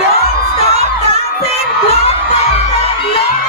Don't stop dancing, blockbuster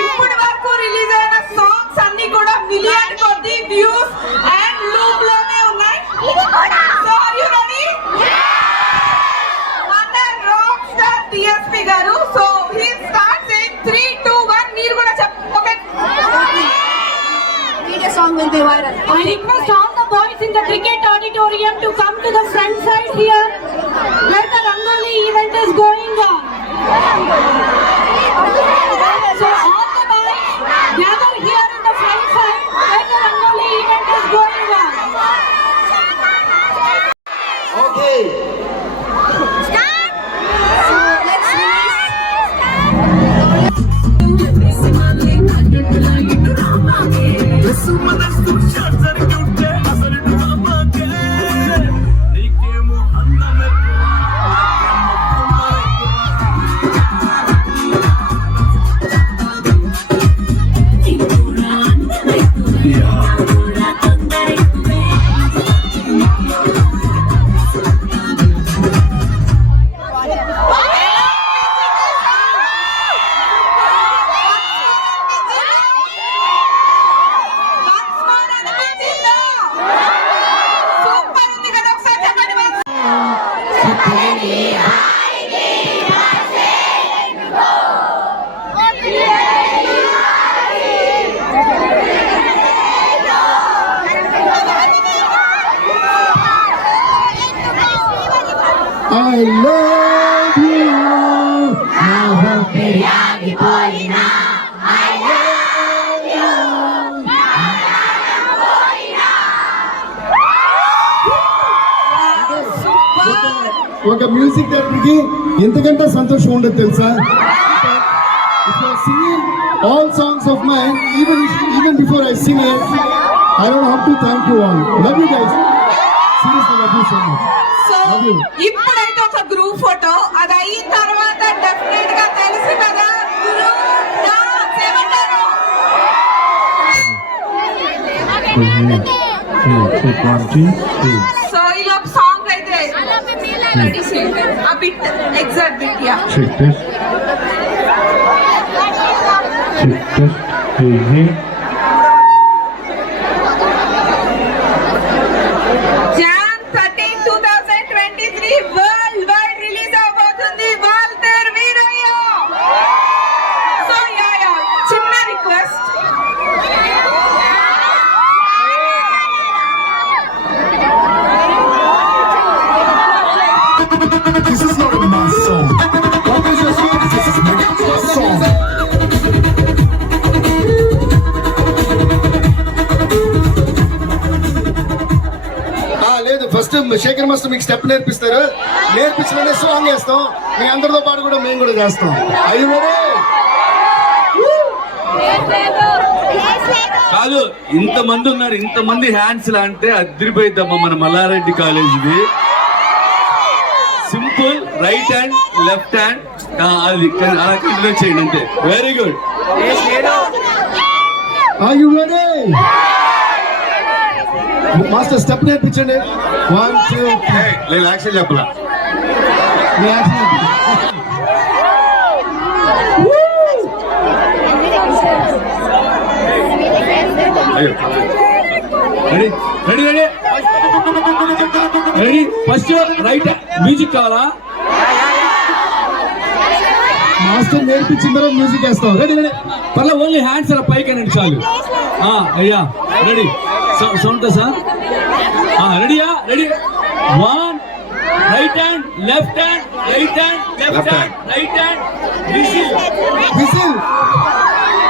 ఇప్పటి వరకు రిలీజ్ అయిన సాంగ్స్ అన్ని కూడా మిలియన్ కొద్ది వ్యూస్ అండ్ లూప్ లోనే ఉన్నాయి. So are you ready? మన రాక్ స్టార్ టిఎస్పి గారు సో హి స్టార్ట్స్ ఇన్ 3 2 1 మీరు కూడా okay video song will be viral. I request all the boys in the cricket auditorium to come to the front side here where the Rangoli event is going on. So all the boys gather here in the front side where the Rangoli event is going on. Okay. Start. So let's I love you. ఒక music director కి ఎంతకంటే సంతోషం ఉండదు తెలుసా? If you are singing all songs of mine, even before I sing it, I don't have to thank you all. Love you guys. Seriously, love you so much. So ఇప్పుడైతే ఒక group photo అది అయిన తర్వాత డెఫినెట్ గా తెలుసు కదా group dance ఏమంటారు? సో ఇలా ఒక సాంగ్ అయితే రెడీ చేయండి ఆ bit exact bit yeah Jan 13, 2023 world wide release అవబోతుంది వాల్టర్ వీరయ్య. సో యా చిన్న request This is not a mass song. What is your song? This is my song. లేదు ఫస్ట్ శేఖర్ మాస్టర్ మీకు స్టెప్ నేర్పిస్తారు. నేర్పించగానే సాంగ్ వేస్తాం. మీ అందరితో పాటు కూడా మేము కూడా చేస్తాం. అయ్యి కాదు, ఇంతమంది ఉన్నారు, ఇంతమంది హ్యాండ్స్ లా అంటే అదిరిపోయిద్దమ్మా మన మల్లారెడ్డి కాలేజీది. Simple, right hand left hand, అది అలా కంటిన్యూ చేయండి అంతే. Very good. Are you ready? Master step నేర్పించండి. 1 2 3. నేను యాక్షన్ చెప్పలా. మీ యాక్షన్ నేర్పించండి. అయ్యో, ready ready ready ready. First right music కావాలా? మాస్టర్ నేర్పించిన తర్వాత మ్యూజిక్ వేస్తాం. Ready ready. పర్లే, ఓన్లీ హ్యాండ్స్ అలా పైకి అనండి చాలు. అయ్యా రెడీ. సౌండ్ సార్ రెడీయా? రెడీ. 1 right hand left hand right hand left hand right hand whistle. Whistle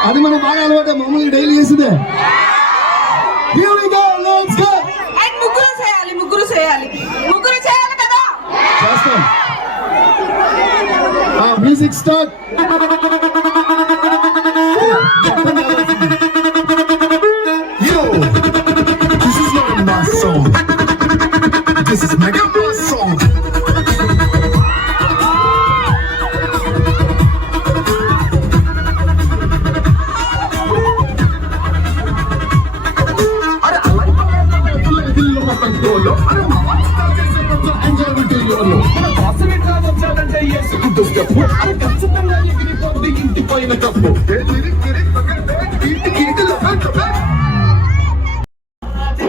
అది మనం బాగా అలవాటు, మామూలుగా డైలీ చేసిందే. Here we go, let's go. And ముగ్గురు చేయాలి, ముగ్గురు చేయాలి, ముగ్గురు చేయాలి కదా. చేస్తాం. Music start. Yo, this is not a mass song. This is mega mass song. ఇంటి పైన కప్పు